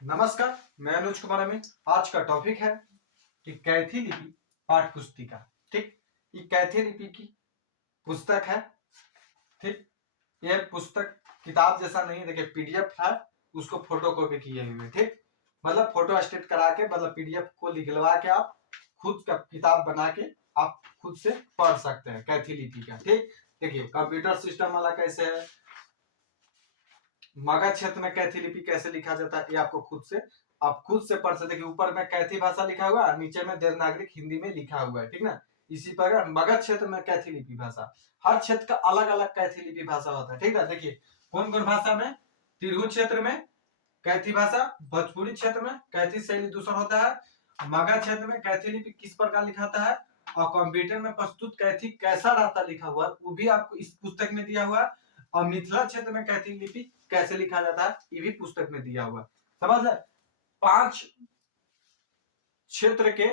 नमस्कार, मैं अनुज कुमार अमित। आज का टॉपिक है कि कैथी लिपि पाठ पुस्तिका। ठीक, ये कैथी लिपि की पुस्तक है। ठीक, ये पुस्तक किताब जैसा नहीं है, देखिए पीडीएफ है, उसको फोटो कॉपी किए हुए। ठीक, मतलब फोटो स्टेट करा के, मतलब पीडीएफ को निकलवा के आप खुद का किताब बना के आप खुद से पढ़ सकते हैं कैथी लिपि का। ठीक, देखिए कंप्यूटर सिस्टम वाला कैसे है, मगध क्षेत्र में कैथी लिपि कैसे लिखा जाता है, ये आपको खुद से पढ़ सकते। ऊपर में कैथी भाषा लिखा हुआ है, नीचे में देवनागरिक हिंदी में लिखा हुआ है। ठीक ना, इसी प्रकार मगध क्षेत्र में कैथी लिपि भाषा, हर क्षेत्र का अलग अलग कैथी लिपि भाषा होता है। ठीक है, देखिए कौन कौन भाषा में, तिरहुत क्षेत्र में कैथी भाषा, भोजपुरी क्षेत्र में कैथी शैली दूसरा होता है, मगध क्षेत्र में कैथी लिपि किस प्रकार लिखाता है, और कंप्यूटर में प्रस्तुत कैथी कैसा रहता लिखा हुआ, वो भी आपको इस पुस्तक में दिया हुआ है। और मिथिला क्षेत्र में कैथी लिपि कैसे लिखा जाता है, ये भी पुस्तक में दिया हुआ है। समझ ले, 5 क्षेत्र के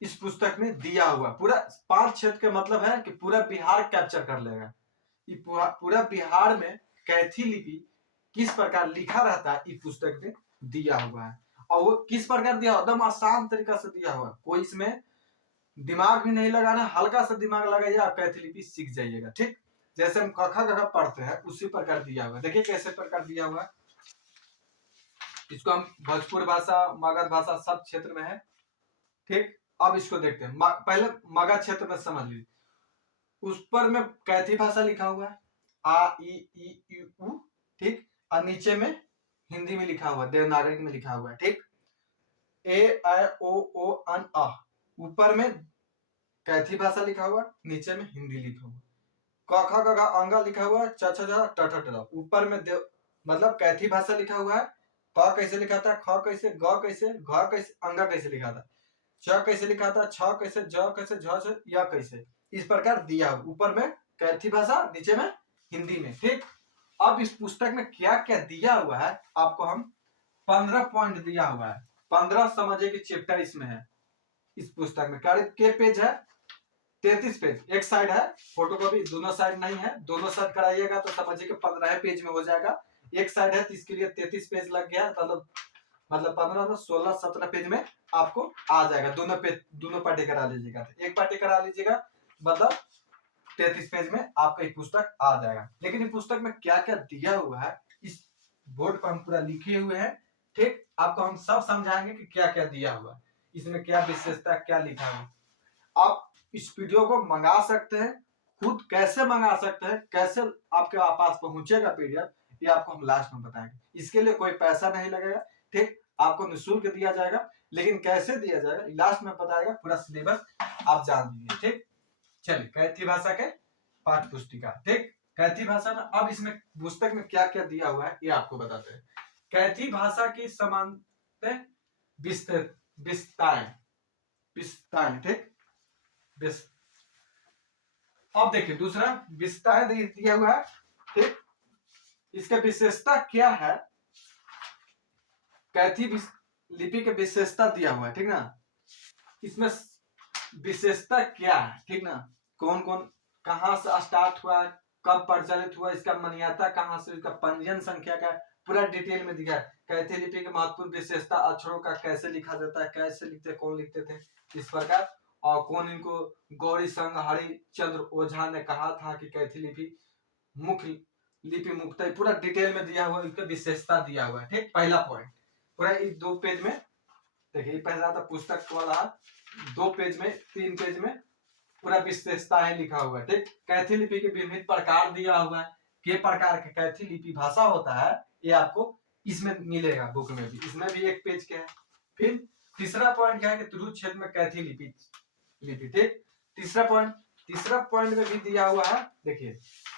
इस पुस्तक में दिया हुआ। पूरा 5 क्षेत्र का मतलब है कि पूरा बिहार कैप्चर कर लेगा। ये पूरा बिहार में कैथी लिपि किस प्रकार लिखा रहता है, इस पुस्तक में दिया हुआ है। और वो किस प्रकार दिया, एकदम आसान तरीका से दिया हुआ है। कोई इसमें दिमाग भी नहीं लगाना, हल्का सा दिमाग लगाइए, आप कैथी लिपि सीख जाइएगा। ठीक, जैसे हम कखा गखा पढ़ते हैं उसी प्रकार दिया हुआ है। देखिए कैसे प्रकार दिया हुआ है। इसको हम भोजपुर भाषा, मगध भाषा सब क्षेत्र में है। ठीक, अब इसको देखते हैं। पहले मगध क्षेत्र में समझ लीजिए, उस पर में कैथी भाषा लिखा हुआ है, आ ई उ। ठीक, और नीचे में हिंदी में लिखा हुआ है, देवनागरी में लिखा हुआ है। ठीक, ए ओ अन अ, ऊपर में कैथी भाषा लिखा हुआ, नीचे में हिंदी लिखा हुआ। क ख ग घ अंगा लिखा हुआ है, च छ ज ट ठ ट, ऊपर में मतलब कैथी भाषा लिखा हुआ है। क कैसे लिखा था, ख कैसे, ग कैसे, घ कैसे, अंगा कैसे लिखा था, च कैसे लिखा था, छ कैसे, ज कैसे, झ से य कैसे, इस प्रकार दिया हुआ। ऊपर में कैथी भाषा, नीचे में हिंदी में। ठीक, अब इस पुस्तक में क्या क्या दिया हुआ है, आपको हम 15 पॉइंट दिया हुआ है। 15 समझिए कि चैप्टर इसमें है। इस पुस्तक में के पेज है, 33 पेज। एक साइड है फोटोकॉपी, दोनों साइड नहीं है। दोनों साइड कराइएगा तो समझिए कि 15 पेज में हो जाएगा। एक साइड है तो इसके लिए 33 पेज लग गया, मतलब 15 तो 16 17 पेज में आपको आ जाएगा। दोनों पार्टी करा लीजिएगा, एक पार्टी करा लीजिएगा, मतलब 33 पेज में आपका एक पुस्तक आ जाएगा। लेकिन इस पुस्तक में क्या क्या दिया हुआ है, इस बोर्ड पर हम पूरा लिखे हुए हैं। ठीक, आपको हम सब समझाएंगे कि क्या क्या दिया हुआ है, इसमें क्या विशेषता, क्या लिखा हुआ। आप इस वीडियो को मंगा सकते हैं, खुद कैसे मंगा सकते हैं, कैसे आपके पास पहुंचेगा पीडीएफ, ये आपको हम लास्ट में बताएंगे। इसके लिए कोई पैसा नहीं लगेगा। ठीक, आपको निःशुल्क दिया जाएगा, लेकिन कैसे दिया जाएगा लास्ट में बताएगा। पूरा सिलेबस आप जान लीजिए। ठीक, चलिए कैथी भाषा के पाठ पुस्तिका। ठीक, कैथी भाषा में अब इसमें पुस्तक में क्या क्या दिया हुआ है ये आपको बताते हैं। कैथी भाषा की समानता विस्ताएं। ठीक, अब देखिए दूसरा विस्तार दिया हुआ है। ठीक, इसका विशेषता क्या है, कैथी लिपि के विशेषता दिया हुआ है। ठीक ना, इसमें विशेषता क्या है, ठीक ना, कौन कौन कहां से स्टार्ट हुआ, कब प्रचलित हुआ, इसका मान्यता कहां से, इसका पंजीयन संख्या का पूरा डिटेल में दिखा है। कैथी लिपि की महत्वपूर्ण विशेषता, अक्षरों का कैसे लिखा जाता है, कैसे लिखते, कौन लिखते थे, इस प्रकार। और कौन इनको, गौरी संघ हरिचंद्र ओझा ने कहा था कि कैथी लिपि मुख्य लिपि मुक्त, पूरा डिटेल में दिया हुआ, इसका विशेषता दिया हुआ है। ठीक, पहला पॉइंट पूरा इस 2 पेज में देखिए, पहला था पुस्तक वाला 2 पेज में, 3 पेज में पूरा विशेषता है लिखा हुआ है। ठीक, कैथी लिपि के विभिन्न प्रकार दिया हुआ है, के प्रकार के कैथी लिपि भाषा होता है, ये आपको इसमें मिलेगा, बुक में भी, इसमें भी 1 पेज के है। फिर तीसरा पॉइंट क्या है कि तिरहुत क्षेत्र में कैथी लिपि। ठीक, तीसरा पॉइंट में भी दिया हुआ है। देखिए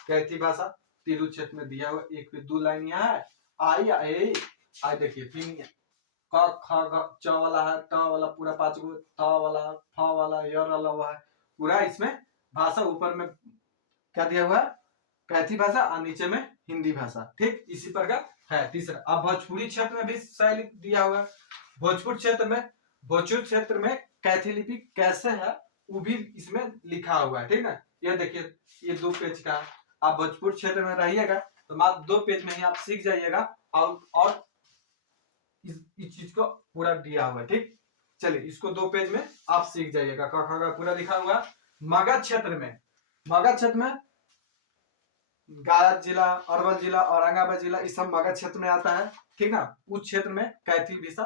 कैथी भाषा तिरहुत क्षेत्र में दिया हुआ, 1 2 लाइन यहाँ है, आई देखिए, फिर क ख ग च वाला है, ट वाला पूरा 5 गो, त वाला, फ वाला, य वाला हुआ है पूरा। इसमें भाषा ऊपर में क्या दिया हुआ है, कैथी भाषा, और नीचे में हिंदी भाषा। ठीक, इसी प्रकार है। तीसरा, अब भोजपुरी क्षेत्र में भी शैली दिया हुआ है। भोजपुर क्षेत्र में कैथी लिपि कैसे है, वो भी इसमें लिखा हुआ है। ठीक ना, ये देखिए, ये 2 पेज का है। आप भोजपुर क्षेत्र में रहिएगा तो मात्र 2 पेज में ही आप सीख जाइएगा। और इस चीज को पूरा दिया हुआ है। ठीक, चलिए इसको 2 पेज में आप सीख जाइएगा। क ख ग पूरा लिखा हुआ। मगध क्षेत्र में गया जिला, अरवल जिला, औरंगाबाद जिला, इस सब मगध क्षेत्र में आता है। ठीक ना, उस क्षेत्र में कैथी भाषा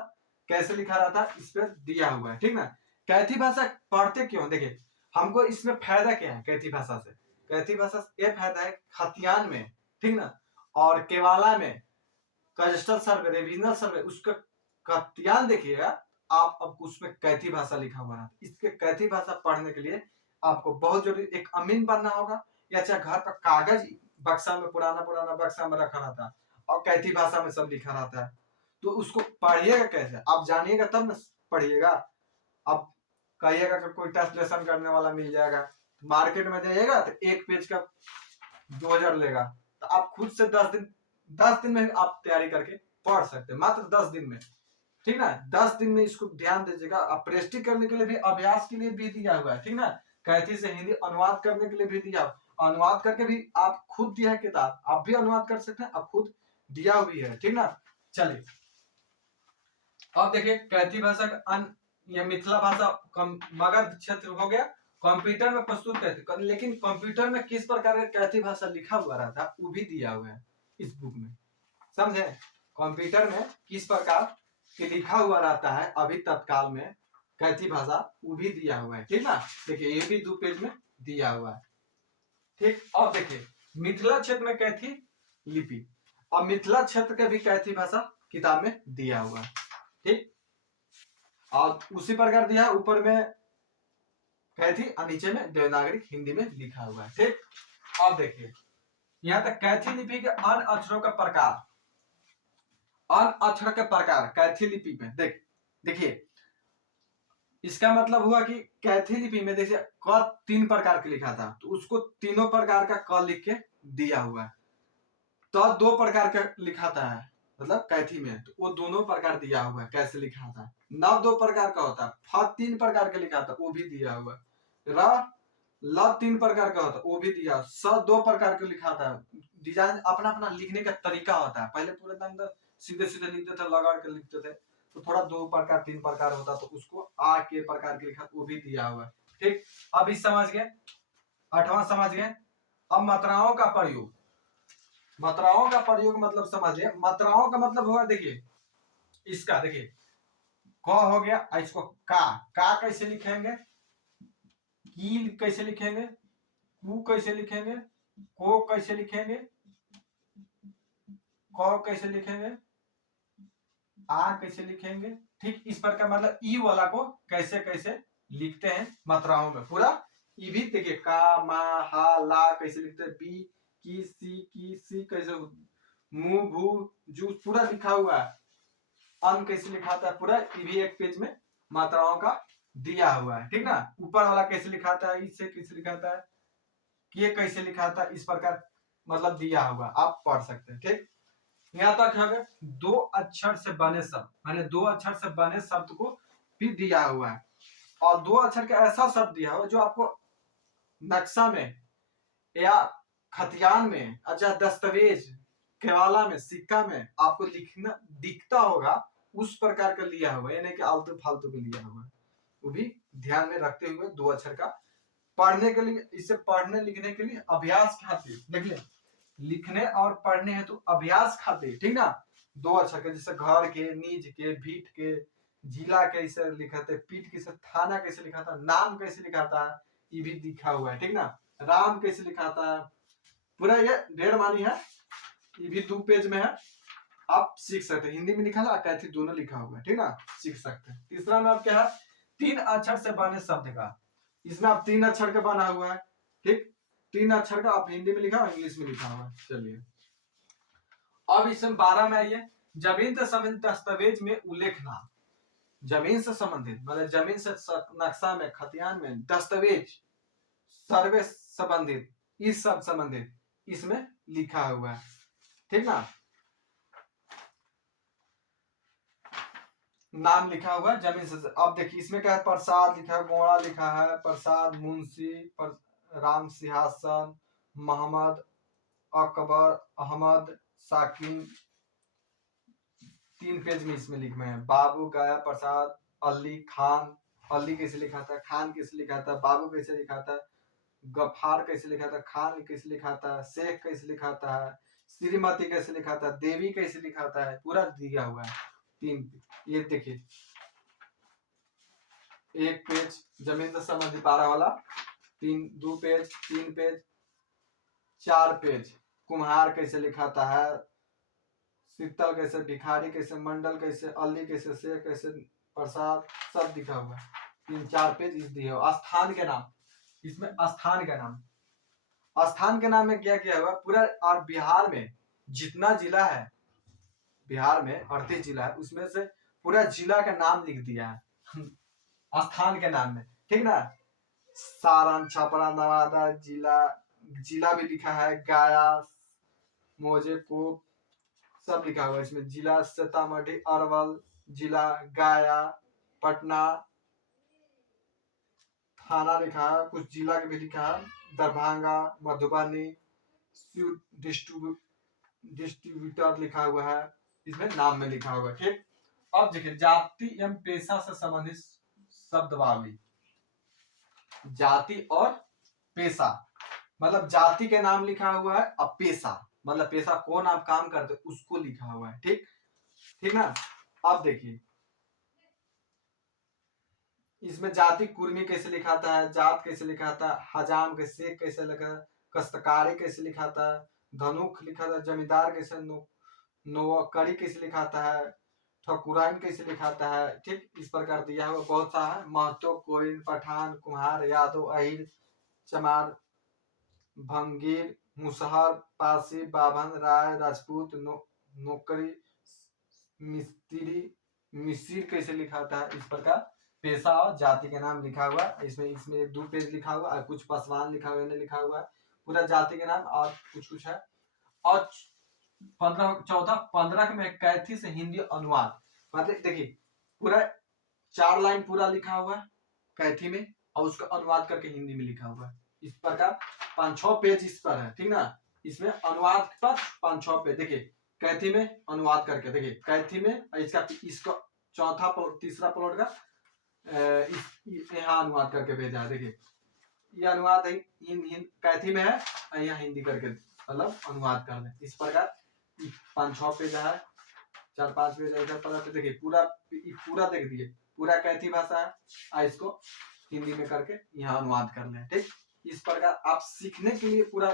कैसे लिखा रहता है इस पर दिया हुआ है। ठीक ना, कैथी भाषा पढ़ते क्यों, देखिए हमको इसमें फायदा क्या है कैथी भाषा से। कैथी भाषा से ये फायदा है खतियान में, ठीक ना, और केवाला में कस्टल सर्वे, रिविजनल सर्वे, उसका खतियान देखिएगा आप, अब उसमें कैथी भाषा लिखा हुआ है। इसके कैथी भाषा पढ़ने के लिए आपको बहुत जरूरी एक अमीन बनना होगा, या चाहे घर का कागज बक्सा में, पुराना बक्सा में रखा रहता है और कैथी भाषा में सब लिखा रहता है। तो उसको पढ़िएगा कैसे, आप जानिएगा तब न पढ़िएगा। अब कहिएगा कि कोई ट्रांसलेशन करने वाला मिल जाएगा, मार्केट में जाइएगा तो एक पेज का 2000 लेगा, तो आप खुद से 10 दिन में आप तैयारी करके पढ़ सकते हैं, मात्र 10 दिन में। ठीक ना, 10 दिन में इसको ध्यान दीजिएगा। आप प्रेस्टिक करने के लिए भी, अभ्यास के लिए भी दिया हुआ है। ठीक ना, कैथी से हिंदी अनुवाद करने के लिए भी दिया, अनुवाद करके भी आप खुद दिया है किताब, आप भी अनुवाद कर सकते हैं, आप खुद दिया हुई है। ठीक ना, चलिए अब देखिए कैथी भाषा का ये मिथिला भाषा मगध क्षेत्र हो गया, कंप्यूटर में प्रस्तुत कैसे, लेकिन कंप्यूटर में किस प्रकार का कैथी भाषा लिखा हुआ रहता है वो भी दिया हुआ है इस बुक में, समझे। कंप्यूटर में किस प्रकार के लिखा हुआ रहता है अभी तत्काल में कैथी भाषा वो भी दिया हुआ है। ठीक ना, देखिए ये भी 2 पेज में दिया हुआ है। ठीक, अब देखिए मिथिला क्षेत्र में कैथी लिपि, और मिथिला क्षेत्र के भी कैथी भाषा किताब में दिया हुआ है। ठीक, और उसी प्रकार दिया ऊपर में कैथी और नीचे में देवनागरी हिंदी में लिखा हुआ है। ठीक, अब देखिए यहाँ तक कैथी लिपि के अन्य अक्षरों का प्रकार, अन्य अक्षर के प्रकार कैथी लिपि में देखिए इसका मतलब हुआ कि कैथी लिपि में देखिए क 3 प्रकार के लिखा था, तो उसको तीनों प्रकार का क लिख के दिया हुआ है। तो 2 प्रकार का लिखा था है, मतलब कैथी में, तो वो दोनों प्रकार दिया हुआ है कैसे लिखा था। न 2 प्रकार का होता, फ 3 प्रकार के लिखा था वो भी दिया हुआ है, र ल 3 प्रकार का होता वो भी दिया, स 2 प्रकार के लिखा था। डिजाइन अपना अपना लिखने का तरीका होता है, पहले पूरे एकदम सीधे सीधे लिखते थे, लगा के लिखते थे, तो थोड़ा 2 प्रकार 3 प्रकार होता, तो उसको आ के प्रकार के लिखा वो भी दिया हुआ है। ठीक, अब इस समझ गए, 8वां समझ गए। अब मात्राओं का प्रयोग, मात्राओं का प्रयोग मतलब समझिए, मात्राओं का मतलब होगा देखिए इसका, देखिए क हो गया, इसको का कैसे लिखेंगे, की कैसे लिखेंगे, कु कैसे लिखेंगे, को कैसे लिखेंगे, क कैसे लिखेंगे, आ कैसे लिखेंगे। ठीक, इस पर का मतलब ई वाला को कैसे कैसे लिखते हैं मात्राओं में, पूरा ई भी देखिए का, मा, हा, ला कैसे लिखते हैं, बी, की, सी कैसे, मु, भू, जू पूरा लिखा हुआ है। अन कैसे लिखाता है पूरा, ये भी एक पेज में मात्राओं का दिया हुआ है। ठीक ना, ऊपर वाला कैसे लिखाता है, इससे कैसे लिखाता है, ये कैसे लिखाता है, इस प्रकार मतलब दिया हुआ, आप पढ़ सकते हैं। ठीक, यहाँ तक है 2 अक्षर से बने शब्द, माने 2 अक्षर से बने शब्द को भी दिया हुआ है, और 2 अक्षर का ऐसा शब्द दिया हुआ जो आपको नक्शा में या खतियान में, अच्छा दस्तावेज, केवाला में, सिक्का में आपको लिखना दिखता होगा, उस प्रकार का लिया हुआ, यानी कि आलतू फालतू के लिया हुआ, वो भी ध्यान में रखते हुए 2 अक्षर का पढ़ने के लिए, इसे पढ़ने लिखने के लिए अभ्यास खातिर, देखिए लिखने और पढ़ने हेतु तो अभ्यास खातिर, ठीक ना, 2 अक्षर के, जैसे घर के, निज के, भीट के, जिला कैसे लिखा था, पीठ कैसे, थाना कैसे लिखा था, नाम कैसे लिखा था, ये भी दिखा हुआ है। ठीक ना, राम कैसे लिखा था, पूरा ये ढेर मानी है, ये भी 2 पेज में है, आप सीख सकते हैं। हिंदी में लिखा है, कैथी दोनों लिखा हुआ है। ठीक ना, सीख सकते हैं। तीसरा में आप क्या है, 3 अक्षर से बने शब्द का, इसमें आप 3 अक्षर का बना हुआ है। ठीक, 3 अक्षर का आप हिंदी में लिखा और इंग्लिश में लिखा हुआ है। चलिए अब इसमें 12 में आइए, जमीन से संबंधित दस्तावेज में उल्लेखना, जमीन से संबंधित मतलब जमीन से नक्शा में, खतियान में, दस्तावेज, सर्वे संबंधित, इस सब संबंधित इसमें लिखा हुआ है। ठीक ना, नाम लिखा हुआ है जमीन से। अब देखिए इसमें क्या है, प्रसाद लिखा है, गोड़ा लिखा है, प्रसाद मुंशी, राम सिंहासन, मोहम्मद, अकबर, अहमद, साकिन, 3 पेज में इसमें लिखे हैं। बाबू, गाया, प्रसाद, अली, खान। अली कैसे लिखा था, खान कैसे लिखा था, बाबू कैसे लिखा था, गफ्फार कैसे लिखा था, खान कैसे लिखा था, शेख कैसे लिखा था, श्रीमती कैसे लिखा था, देवी कैसे लिखा था, पूरा दिया हुआ है। 3 ये देखिए, 1 पेज जमीन से संबंधित 12 वाला, 2 पेज, 3 पेज, 4 पेज कुम्हार कैसे लिखाता है, शीतल कैसे, भिखारी कैसे, मंडल कैसे, अली कैसे, शेख कैसे, प्रसाद, सब दिखा हुआ है। 3-4 पेज इस दिए हो। स्थान के नाम, इसमें स्थान का नाम, स्थान के नाम में क्या किया हुआ पूरा। और बिहार में जितना जिला है, बिहार में 38 जिला है, उसमें से पूरा जिला का नाम लिख दिया है स्थान के नाम में, ठीक ना। सारण, छपरा, नवादा जिला, जिला भी लिखा है, गया, मोजे को, सब लिखा हुआ है इसमें। जिला सीतामढ़ी, अरवल जिला, गया, पटना, थाना लिखा है, कुछ जिला के भी लिखा है, दरभंगा, मधुबनी, डिस्ट्रीब्यूटर लिखा हुआ है, इसमें नाम में लिखा हुआ है, ठीक। अब देखिए, जाति एवं पेशा से संबंधित शब्दावली। जाति और पेशा, मतलब जाति के नाम लिखा हुआ है, अब पेशा मतलब पेशा कौन आप काम करते उसको लिखा हुआ है, ठीक ठीक ना। अब देखिए, इसमें जाति कुर्मी कैसे लिखाता है, जात कैसे लिखाता है, हजाम के, शेख कैसे लिखा, कस्तकारी कैसे लिखाता है, धनुख लिखा था, जमींदार कैसे, नौकरी कैसे लिखाता है, ठकुराइन कैसे लिखाता है, ठीक इस प्रकार दिया हुआ बहुत सा है। महतो, कोयल, पठान, कुम्हार, यादव, अहिर, चमार, भंगीर, मुसहर, पासी, बाभन, राय, राजपूत, नौकरी, मिस्त्री, मिसिर कैसे लिखाता है, इस प्रकार पेशा और जाति के नाम लिखा हुआ है। इसमें 2 पेज लिखा हुआ है, कुछ पासवान लिखा हुआ है, लिखा हुआ है पूरा जाति के नाम, और कुछ है। और 15 में कैथी से हिंदी अनुवाद, मतलब देखिए पूरा 4 लाइन पूरा लिखा हुआ है कैथी में, और उसका अनुवाद करके हिंदी में लिखा हुआ है। इस प्रकार 5-6 पेज इस पर है, ठीक ना। इसमें अनुवाद पर 5-6 पेज, देखिए कैथी में अनुवाद करके, देखिए कैथी में इसका चौथा तीसरा प्लॉट का यहाँ अनुवाद करके भेजा है। देखिए ये अनुवाद है, कैथी में है, यहाँ हिंदी करके मतलब अनुवाद कर दे। इस प्रकार 5-6 पेज है, 4-5 पेज इधर पर, तो देखिए पूरा देख दिए, पूरा कैथी भाषा है, इसको हिंदी में करके यहाँ अनुवाद कर ले, ठीक। इस प्रकार आप सीखने के लिए पूरा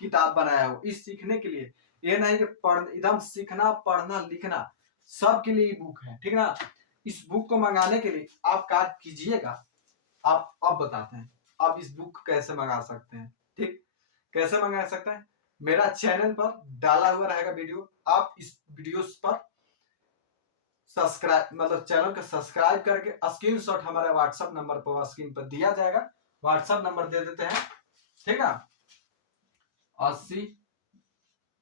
किताब बनाया हो, इस सीखने के लिए, ये नहीं कि एकदम सीखना, पढ़ना, लिखना सब के लिए बुक है, ठीक ना। इस बुक को मंगाने के लिए आप क्या कीजिएगा, आप अब बताते हैं आप इस बुक कैसे मंगा सकते हैं, ठीक। कैसे मंगा सकते हैं, मेरा चैनल पर डाला हुआ रहेगा वीडियो, आप इस वीडियो पर सब्सक्राइब, मतलब चैनल को सब्सक्राइब करके स्क्रीनशॉट हमारे व्हाट्सएप नंबर पर स्क्रीन पर दिया जाएगा, व्हाट्सएप नंबर दे देते हैं, ठीक ना। 80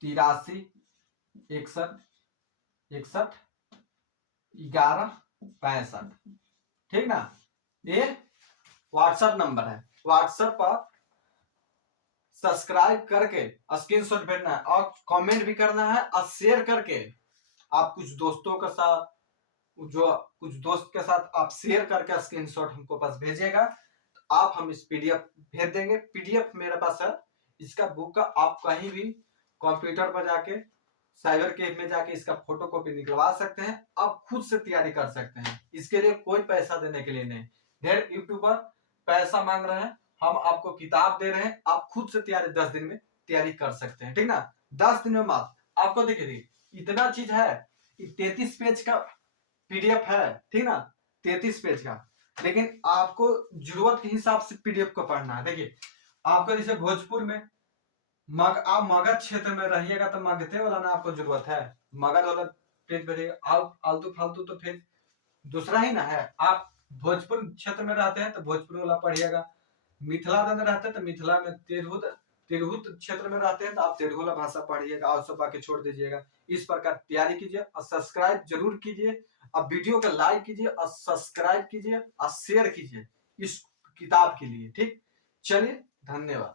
83 61 61 11 65, ठीक ना। ये व्हाट्सएप नंबर है, व्हाट्सएप पर सब्सक्राइब करके स्क्रीनशॉट भेजना है, और कमेंट भी करना है, और शेयर करके आप कुछ दोस्तों के साथ, कुछ दोस्त के साथ आप शेयर करके स्क्रीनशॉट हमको पास भेजिएगा, तो आप हम इस पीडीएफ भेज देंगे। पीडीएफ मेरे पास है इसका बुक का, आप कहीं भी कंप्यूटर पर जाके साइबर कैफे में जाके इसका फोटो कॉपी निकलवा सकते हैं, आप खुद से तैयारी कर सकते हैं, इसके लिए कोई पैसा देने के लिए नहीं। ढेर यूट्यूबर पैसा मांग रहे हैं, हम आपको किताब दे रहे हैं, आप खुद से तैयारी 10 दिन में तैयारी कर सकते हैं, ठीक ना। 10 दिन में मात्र आपको देखिए इतना चीज है, 33 पेज का पीडीएफ है, ठीक ना, 33 पेज का, लेकिन आपको जरूरत के हिसाब से पीडीएफ को पढ़ना है। देखिए आपको जैसे भोजपुर में आप मगध क्षेत्र में रहिएगा तो मगधे वाला ना आपको जरूरत है, मगध वाला पेज भरिएगा, आलतू फालतू तो फिर दूसरा ही ना है। आप भोजपुर क्षेत्र में रहते हैं तो भोजपुर वाला पढ़िएगा, मिथिला में रहते हैं तो मिथिला में, तिरहुत क्षेत्र में रहते हैं तो आप तेलुगु भाषा पढ़िएगा, और सब बाकी छोड़ दीजिएगा। इस प्रकार तैयारी कीजिए, और सब्सक्राइब जरूर कीजिए, अब वीडियो को लाइक कीजिए, और सब्सक्राइब कीजिए, और शेयर कीजिए इस किताब के लिए, ठीक। चलिए, धन्यवाद।